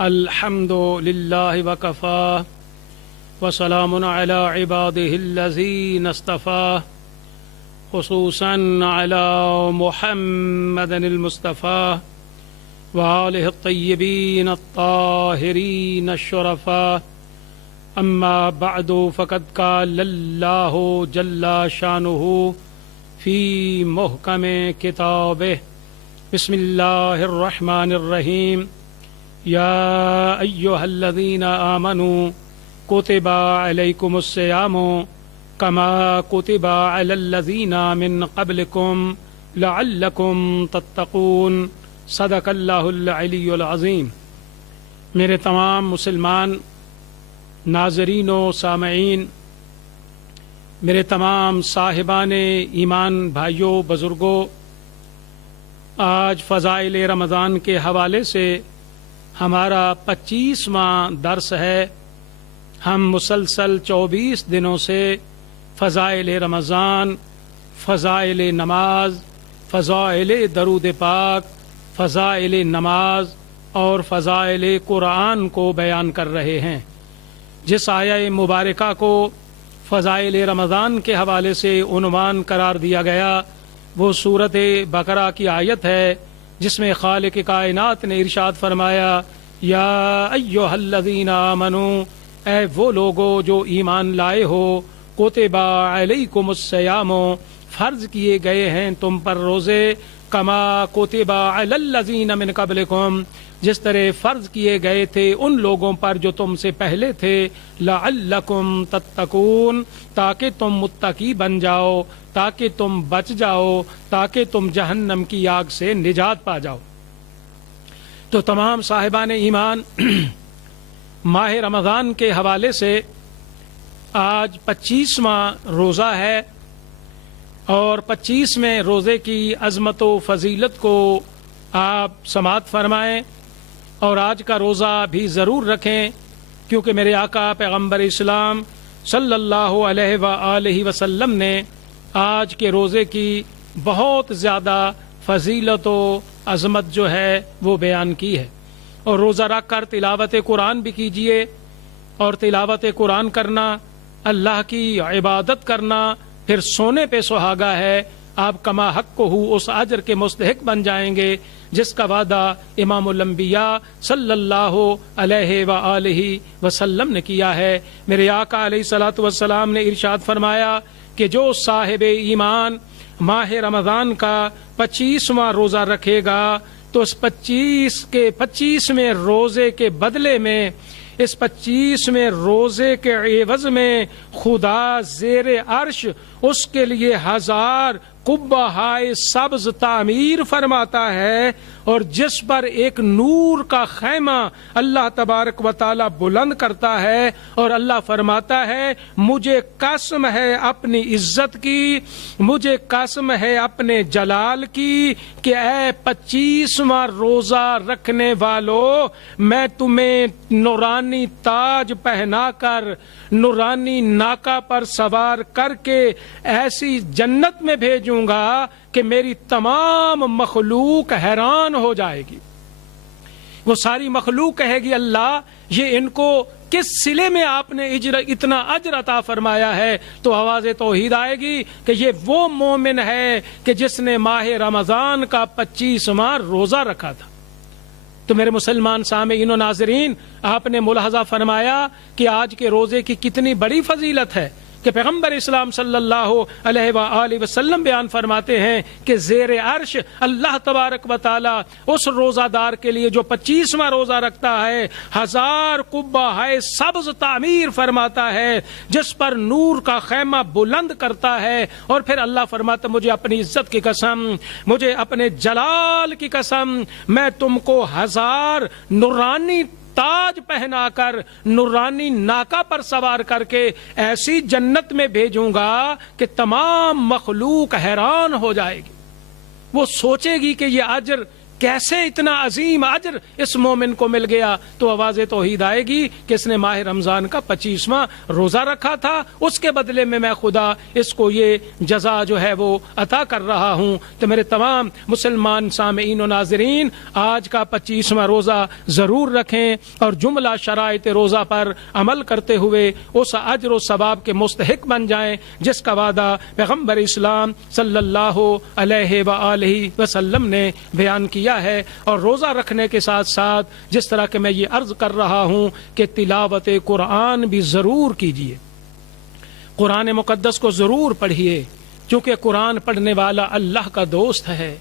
الحمد لله وكفى وسلام على عباده الذين اصطفى خصوصا على محمد المصطفى وآله الطيبين الطاهرين الشرفاء. أما بعد فقد قال الله جل شانه في محكم كتابه بسم الله الرحمن الرحيم يا أيها الذين آمنوا كتب عليكم الصيام كما كتب على الذين من قبلكم لعلكم تتقون. صدق اللہ العلی العظیم. میرے تمام مسلمان ناظرین و سامعین، میرے تمام صاحبان ایمان بھائیوں بزرگوں، آج فضائل رمضان کے حوالے سے ہمارا 25واں درس ہے. ہم مسلسل 24 دنوں سے فضائل رمضان، فضائل نماز، فضائل درود پاک، فضائل نماز اور فضائل قرآن کو بیان کر رہے ہیں. جس آیہ مبارکہ کو فضائل رمضان کے حوالے سے عنوان قرار دیا گیا وہ سورۃ بقرہ کی آیت ہے، جس میں خالق کائنات نے ارشاد فرمایا یا ایھا الذین آمنوا، اے وہ لوگو جو ایمان لائے ہو، کتب علیکم الصیام، فرض کیے گئے ہیں تم پر روزے، کما کتب علی الذین من قبلکم، جس طرح فرض کیے گئے تھے ان لوگوں پر جو تم سے پہلے تھے، لعلکم تتقون، تاکہ تم متقی بن جاؤ، تاکہ تم بچ جاؤ، تاکہ تم جہنم کی آگ سے نجات پا جاؤ. تو تمام صاحبان ایمان، ماہ رمضان کے حوالے سے آج 25واں روزہ ہے اور 25ویں روزے کی عظمت و فضیلت کو آپ سماعت فرمائیں اور آج کا روزہ بھی ضرور رکھیں، کیونکہ میرے آقا پیغمبر اسلام صلی اللہ علیہ وآلہ وسلم نے آج کے روزے کی بہت زیادہ فضیلت و عظمت جو ہے وہ بیان کی ہے. اور روزہ رکھ کر تلاوت قرآن بھی کیجئے، اور تلاوت قرآن کرنا، اللہ کی عبادت کرنا پھر سونے پہ سہاگا ہے. آپ کما حق کو ہو اس اجر کے مستحق بن جائیں گے جس کا وعدہ امام الانبیاء صلی اللہ علیہ وآلہ وسلم نے کیا ہے. میرے آقا علیہ الصلوۃ والسلام نے ارشاد فرمایا کہ جو صاحب ایمان ماہ رمضان کا 25واں روزہ رکھے گا تو اس 25ویں روزے کے بدلے میں، اس 25ویں روزے کے عوض میں خدا زیر عرش اس کے لیے 1000 قبہ ہائے سبز تعمیر فرماتا ہے، اور جس پر ایک نور کا خیمہ اللہ تبارک و تعالی بلند کرتا ہے، اور اللہ فرماتا ہے مجھے قسم ہے اپنی عزت کی، مجھے قسم ہے اپنے جلال کی کہ اے 25واں روزہ رکھنے والو، میں تمہیں نورانی تاج پہنا کر، نورانی ناکا پر سوار کر کے ایسی جنت میں بھیجوں گا کہ میری تمام مخلوق حیران ہو جائے گی. وہ ساری مخلوق کہے گی اللہ یہ ان کو کس صلے میں آپ نے اتنا اجر عطا فرمایا ہے. تو آواز توحید آئے گی کہ یہ وہ مومن ہے کہ جس نے ماہ رمضان کا 25واں روزہ رکھا تھا. تو میرے مسلمان سامعین و ناظرین، آپ نے ملاحظہ فرمایا کہ آج کے روزے کی کتنی بڑی فضیلت ہے کہ پیغمبر اسلام صلی اللہ علیہ وآلہ وسلم بیان فرماتے ہیں کہ زیر عرش اللہ تبارک و تعالی اس روزہ دار کے لیے جو 25واں روزہ رکھتا ہے 1000 قبہ ہائے سبز تعمیر فرماتا ہے، جس پر نور کا خیمہ بلند کرتا ہے. اور پھر اللہ فرماتا مجھے اپنی عزت کی قسم، مجھے اپنے جلال کی قسم، میں تم کو 1000 نورانی تاج پہنا کر، نورانی ناکا پر سوار کر کے ایسی جنت میں بھیجوں گا کہ تمام مخلوق حیران ہو جائے گی. وہ سوچے گی کہ یہ اجر کیسے اتنا عظیم اجر اس مومن کو مل گیا؟ تو آواز توحید آئے گی کہ اس نے ماہ رمضان کا 25واں روزہ رکھا تھا، اس کے بدلے میں خدا اس کو یہ جزا جو ہے وہ عطا کر رہا ہوں۔ تو میرے تمام مسلمان سامعین و ناظرین، آج کا 25واں روزہ ضرور رکھیں اور جملہ شرائط روزہ پر عمل کرتے ہوئے اس اجر و ثواب کے مستحق بن جائیں جس کا وعدہ پیغمبر اسلام صلی اللہ علیہ وآلہ وسلم نے بیان کیا ہے۔ اور روزہ رکھنے کے ساتھ ساتھ جس طرح کہ میں یہ عرض کر رہا ہوں کہ تلاوت قرآن بھی ضرور کیجیے، قرآن مقدس کو ضرور پڑھیے، کیونکہ قرآن پڑھنے والا اللہ کا دوست ہے۔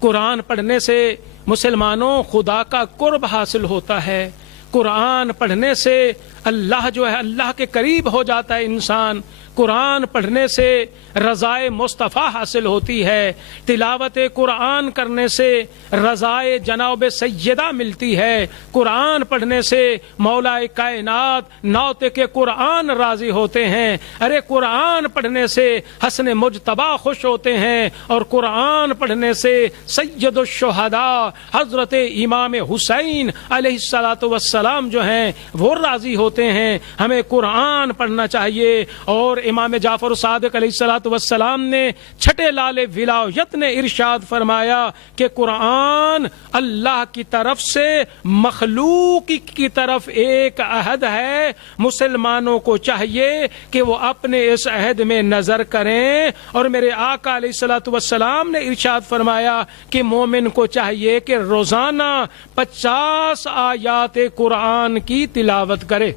قرآن پڑھنے سے مسلمانوں خدا کا قرب حاصل ہوتا ہے، قرآن پڑھنے سے اللہ جو ہے اللہ کے قریب ہو جاتا ہے انسان، قرآن پڑھنے سے رضائے مصطفیٰ حاصل ہوتی ہے، تلاوت قرآن کرنے سے رضائے جناب سیدہ ملتی ہے، قرآن پڑھنے سے مولا کائنات ناطق قرآن راضی ہوتے ہیں، ارے قرآن پڑھنے سے حسن مجتبی خوش ہوتے ہیں، اور قرآن پڑھنے سے سید الشہداء حضرت امام حسین علیہ الصلوۃ والسلام جو ہیں وہ راضی ہوتے ہیں۔ ہمیں قرآن پڑھنا چاہیے۔ اور امام جعفر صادق علیہ الصلوۃ والسلام نے چھٹے لال ولایت نے ارشاد فرمایا کہ قرآن اللہ کی طرف سے مخلوق کی طرف ایک عہد ہے، مسلمانوں کو چاہیے کہ وہ اپنے اس عہد میں نظر کریں۔ اور میرے آقا علیہ الصلوۃ والسلام نے ارشاد فرمایا کہ مومن کو چاہیے کہ روزانہ 50 آیات قرآن کی تلاوت کرے۔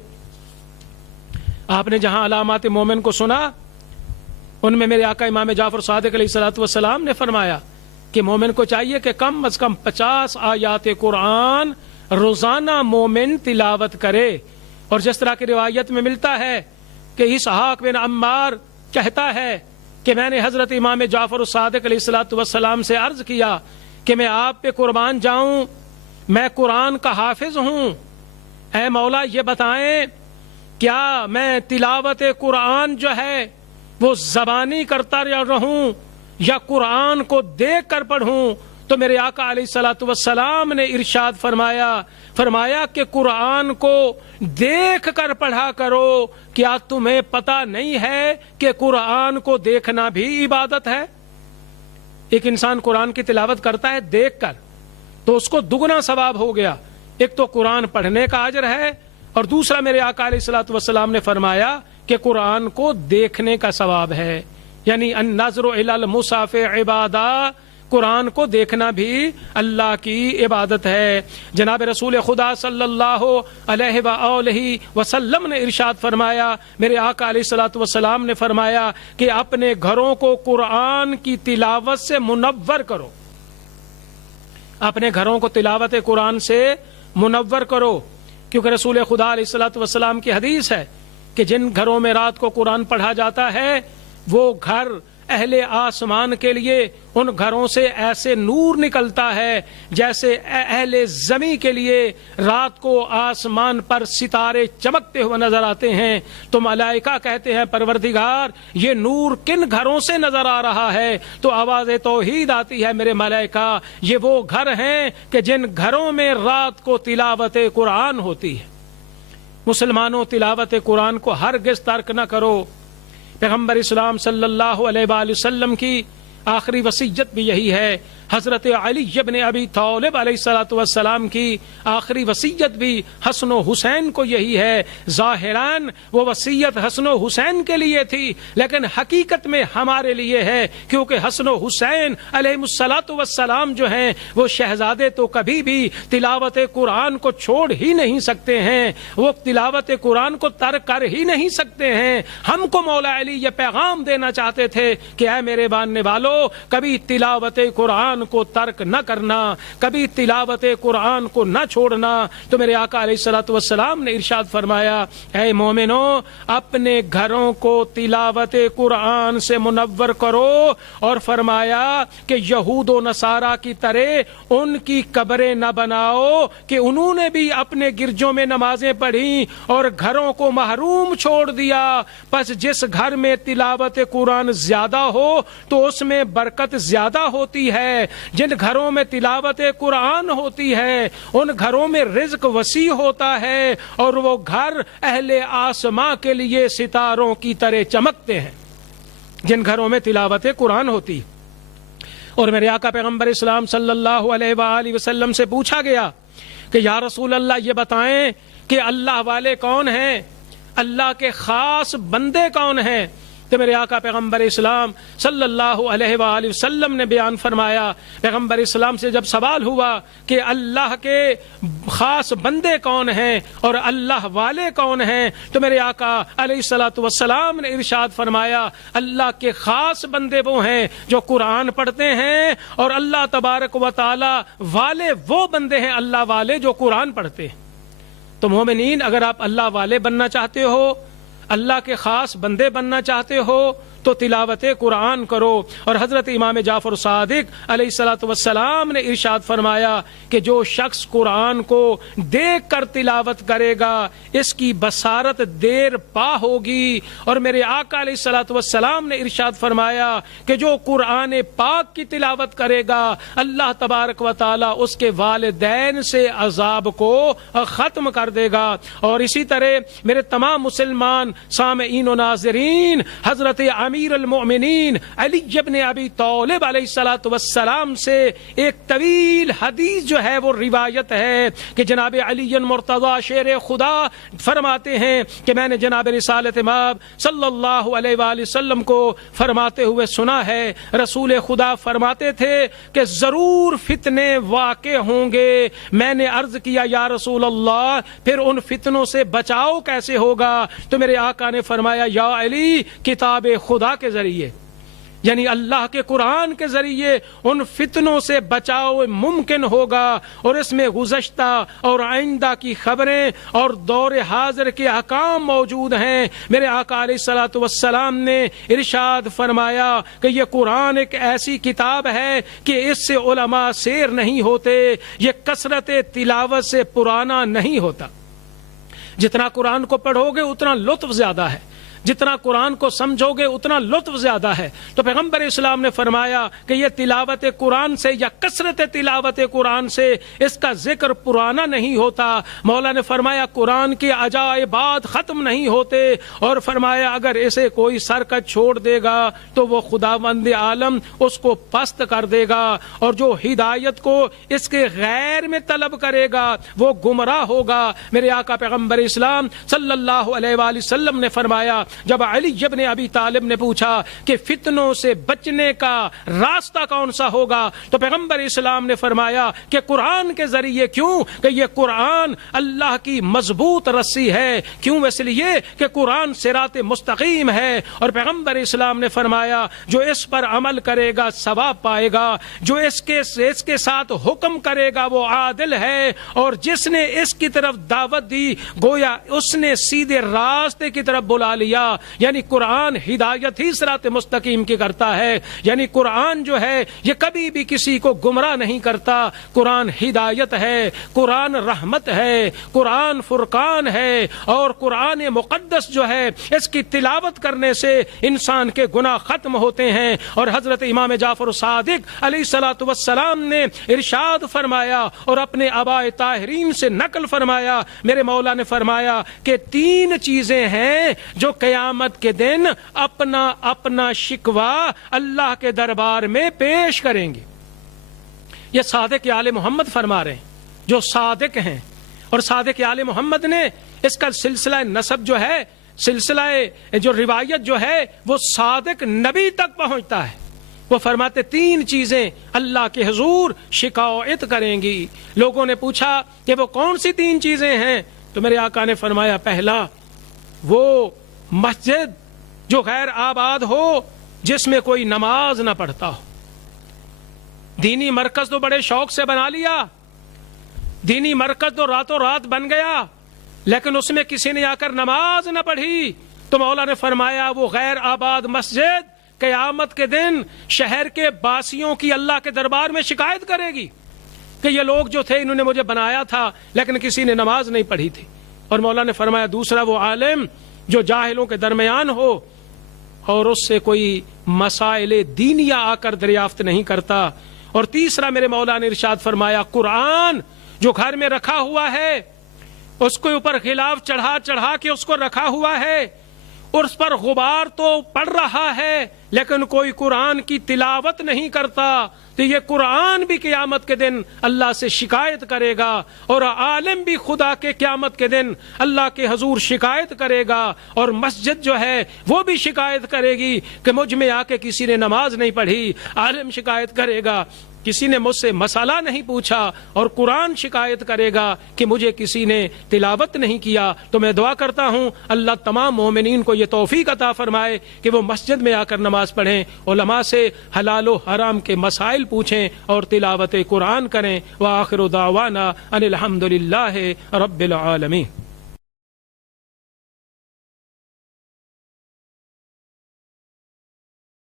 آپ نے جہاں علامات مومن کو سنا، ان میں میرے آقا امام جعفر صادق علیہ الصلوۃ والسلام نے فرمایا کہ مومن کو چاہیے کہ کم از کم 50 آیات قرآن روزانہ مومن تلاوت کرے۔ اور جس طرح کی روایت میں ملتا ہے کہ اسحاق بن عمار کہتا ہے کہ میں نے حضرت امام جعفر صادق علیہ الصلوۃ والسلام سے عرض کیا کہ میں آپ پہ قربان جاؤں، میں قرآن کا حافظ ہوں، اے مولا یہ بتائیں کیا میں تلاوت قرآن جو ہے وہ زبانی کرتا رہوں یا قرآن کو دیکھ کر پڑھوں؟ تو میرے آقا علیہ الصلوۃ والسلام نے ارشاد فرمایا کہ قرآن کو دیکھ کر پڑھا کرو، کیا تمہیں پتہ نہیں ہے کہ قرآن کو دیکھنا بھی عبادت ہے؟ ایک انسان قرآن کی تلاوت کرتا ہے دیکھ کر تو اس کو دگنا ثواب ہو گیا۔ ایک تو قرآن پڑھنے کا اجر ہے، اور دوسرا میرے آقا علیہ الصلوۃ والسلام نے فرمایا کہ قرآن کو دیکھنے کا ثواب ہے، یعنی النظر الی المصحف عبادہ، قرآن کو دیکھنا بھی اللہ کی عبادت ہے۔ جناب رسول خدا صلی اللہ علیہ وآلہ وسلم نے ارشاد فرمایا، میرے آقا علیہ الصلوۃ والسلام نے فرمایا کہ اپنے گھروں کو قرآن کی تلاوت سے منور کرو، اپنے گھروں کو تلاوت قرآن سے منور کرو، کیونکہ رسول خدا علیہ الصلوۃ والسلام کی حدیث ہے کہ جن گھروں میں رات کو قرآن پڑھا جاتا ہے وہ گھر اہل آسمان کے لیے ان گھروں سے ایسے نور نکلتا ہے جیسے اہل زمین کے لیے رات کو آسمان پر ستارے چمکتے ہوئے نظر آتے ہیں۔ تو ملائکہ کہتے ہیں پروردگار یہ نور کن گھروں سے نظر آ رہا ہے؟ تو آواز توحید آتی ہے میرے ملائکہ یہ وہ گھر ہیں کہ جن گھروں میں رات کو تلاوت قرآن ہوتی ہے۔ مسلمانوں تلاوت قرآن کو ہرگز ترک نہ کرو۔ پیغمبر اسلام صلی اللہ علیہ وآلہ وسلم کی آخری وصیت بھی یہی ہے۔ حضرت علی بن ابی طالب علیہ الصلوۃ والسلام کی آخری وصیت بھی حسن و حسین کو یہی ہے۔ ظاہراً وہ وصیت حسن و حسین کے لیے تھی، لیکن حقیقت میں ہمارے لیے ہے، کیونکہ حسن و حسین علیہ الصلوۃ والسلام جو ہیں وہ شہزادے تو کبھی بھی تلاوت قرآن کو چھوڑ ہی نہیں سکتے ہیں، وہ تلاوت قرآن کو ترک کر ہی نہیں سکتے ہیں۔ ہم کو مولا علی یہ پیغام دینا چاہتے تھے کہ اے میرے ماننے والو، کبھی تلاوت قرآن کو ترک نہ کرنا، کبھی تلاوت قرآن کو نہ چھوڑنا۔ تو میرے آقا علیہ الصلوۃ والسلام نے ارشاد فرمایا اے مومنو اپنے گھروں کو تلاوت قرآن سے منور کرو، اور فرمایا کہ یہود و نصارہ کی طرح ان کی قبریں نہ بناؤ کہ انہوں نے بھی اپنے گرجوں میں نمازیں پڑھی اور گھروں کو محروم چھوڑ دیا۔ پس جس گھر میں تلاوت قرآن زیادہ ہو تو اس میں میں برکت زیادہ ہوتی ہے، جن گھروں میں تلاوت قرآن ہوتی ہے ان گھروں میں رزق وسیع ہوتا ہے، اور وہ گھر اہل آسماں کے لیے ستاروں کی طرح چمکتے ہیں جن گھروں میں تلاوت قرآن ہوتی ہے۔ اور میرے آقا پیغمبر اسلام صلی اللہ علیہ وآلہ وسلم سے پوچھا گیا کہ یا رسول اللہ یہ بتائیں کہ اللہ والے کون ہیں، اللہ کے خاص بندے کون ہیں؟ تو میرے آقا پیغمبر اسلام صلی اللہ علیہ وآلہ وسلم نے بیان فرمایا، پیغمبر اسلام سے جب سوال ہوا کہ اللہ کے خاص بندے کون ہیں اور اللہ والے کون ہیں، تو میرے آقا علیہ الصلوۃ والسلام نے ارشاد فرمایا اللہ کے خاص بندے وہ ہیں جو قرآن پڑھتے ہیں، اور اللہ تبارک و تعالی والے وہ بندے ہیں اللہ والے جو قرآن پڑھتے ہیں۔ تو مومنین، اگر آپ اللہ والے بننا چاہتے ہو، اللہ کے خاص بندے بننا چاہتے ہو تو تلاوت قرآن کرو۔ اور حضرت امام جعفر صادق علیہ الصلوۃ والسلام نے ارشاد فرمایا کہ جو شخص قرآن کو دیکھ کر تلاوت کرے گا اس کی بصارت دیر پا ہوگی۔ اور میرے آقا علیہ الصلوۃ والسلام نے ارشاد فرمایا کہ جو قرآن پاک کی تلاوت کرے گا اللہ تبارک و تعالی اس کے والدین سے عذاب کو ختم کر دے گا۔ اور اسی طرح میرے تمام مسلمان سامعین و ناظرین، حضرت امیر المؤمنین علی بن ابی طالب علیہ الصلوۃ والسلام سے ایک طویل حدیث جو ہے وہ روایت ہے کہ جناب علی مرتضی شیر خدا فرماتے ہیں کہ میں نے جناب رسالت مآب صلی اللہ علیہ وآلہ وسلم کو فرماتے ہوئے سنا ہے، رسول خدا فرماتے تھے کہ ضرور فتنے واقع ہوں گے۔ میں نے عرض کیا یا رسول اللہ پھر ان فتنوں سے بچاؤ کیسے ہوگا؟ تو میرے آقا نے فرمایا یا علی کتاب خدا کے ذریعے، یعنی اللہ کے قرآن کے ذریعے ان فتنوں سے بچاؤ ممکن ہوگا۔ اور اس میں گزشتہ اور آئندہ کی خبریں اور دور حاضر کے احکام موجود ہیں۔ میرے آقا علیہ الصلوۃ والسلام نے ارشاد فرمایا کہ یہ قرآن ایک ایسی کتاب ہے کہ اس سے علماء سیر نہیں ہوتے، یہ کثرت تلاوت سے پرانا نہیں ہوتا۔ جتنا قرآن کو پڑھو گے اتنا لطف زیادہ ہے، جتنا قرآن کو سمجھو گے اتنا لطف زیادہ ہے۔ تو پیغمبر اسلام نے فرمایا کہ یہ تلاوت قرآن سے یا کثرت تلاوت قرآن سے اس کا ذکر پرانا نہیں ہوتا۔ مولا نے فرمایا قرآن کے عجائبات ختم نہیں ہوتے، اور فرمایا اگر اسے کوئی سرکش چھوڑ دے گا تو وہ خداوند عالم اس کو پست کر دے گا، اور جو ہدایت کو اس کے غیر میں طلب کرے گا وہ گمراہ ہوگا۔ میرے آقا پیغمبر اسلام صلی اللہ علیہ وآلہ وسلم نے فرمایا جب علی بن ابی طالب نے پوچھا کہ فتنوں سے بچنے کا راستہ کون سا ہوگا، تو پیغمبر اسلام نے فرمایا کہ قرآن کے ذریعے۔ کیوں کہ یہ قرآن اللہ کی مضبوط رسی ہے، کیوں اس لیے کہ قرآن صراط مستقیم ہے، اور پیغمبر اسلام نے فرمایا جو اس پر عمل کرے گا ثواب پائے گا، جو اس کے ساتھ حکم کرے گا وہ عادل ہے، اور جس نے اس کی طرف دعوت دی گویا اس نے سیدھے راستے کی طرف بلا لیا۔ یعنی قرآن ہدایت ہی صراط مستقیم کی کرتا ہے، یعنی قرآن جو ہے یہ کبھی بھی کسی کو گمراہ نہیں کرتا۔ قرآن ہدایت ہے، قرآن رحمت ہے، قرآن فرقان ہے، اور قرآن مقدس جو ہے اس کی تلاوت کرنے سے انسان کے گناہ ختم ہوتے ہیں۔ اور حضرت امام جعفر صادق علیہ الصلوۃ والسلام نے ارشاد فرمایا اور اپنے آباء طاہرین سے نقل فرمایا، میرے مولا نے فرمایا کہ 3 چیزیں ہیں جو قیامت کے دن اپنا اپنا شکوہ اللہ کے دربار میں پیش کریں گے۔ یہ صادق آل محمد فرما رہے ہیں، جو صادق ہیں، اور صادق آل محمد نے اس کا سلسلہ نسب جو ہے، سلسلہ جو روایت جو ہے وہ صادق نبی تک پہنچتا ہے۔ وہ فرماتے 3 چیزیں اللہ کے حضور شکایت کریں گی۔ لوگوں نے پوچھا کہ وہ کون سی 3 چیزیں ہیں، تو میرے آقا نے فرمایا پہلا وہ مسجد جو غیر آباد ہو جس میں کوئی نماز نہ پڑھتا ہو۔ دینی مرکز تو بڑے شوق سے بنا لیا، دینی مرکز تو راتوں رات بن گیا، لیکن اس میں کسی نے آ کر نماز نہ پڑھی، تو مولا نے فرمایا وہ غیر آباد مسجد قیامت کے دن شہر کے باسیوں کی اللہ کے دربار میں شکایت کرے گی کہ یہ لوگ جو تھے انہوں نے مجھے بنایا تھا لیکن کسی نے نماز نہیں پڑھی تھی۔ اور مولا نے فرمایا دوسرا وہ عالم جو جاہلوں کے درمیان ہو اور اس سے کوئی مسائل دینیہ آ کر دریافت نہیں کرتا۔ اور تیسرا میرے مولا نے ارشاد فرمایا قرآن جو گھر میں رکھا ہوا ہے اس کے اوپر غلاف چڑھا چڑھا کے اس کو رکھا ہوا ہے اور اس پر غبار تو پڑ رہا ہے لیکن کوئی قرآن کی تلاوت نہیں کرتا، تو یہ قرآن بھی قیامت کے دن اللہ سے شکایت کرے گا، اور عالم بھی خدا کے قیامت کے دن اللہ کے حضور شکایت کرے گا، اور مسجد جو ہے وہ بھی شکایت کرے گی کہ مجھ میں آ کے کسی نے نماز نہیں پڑھی، عالم شکایت کرے گا کسی نے مجھ سے مسئلہ نہیں پوچھا، اور قرآن شکایت کرے گا کہ مجھے کسی نے تلاوت نہیں کیا۔ تو میں دعا کرتا ہوں اللہ تمام مومنین کو یہ توفیق عطا فرمائے کہ وہ مسجد میں آ کر نماز پڑھیں، علماء سے حلال و حرام کے مسائل پوچھیں اور تلاوت قرآن کریں۔ وآخر دعوانا ان الحمد للہ رب العالمین۔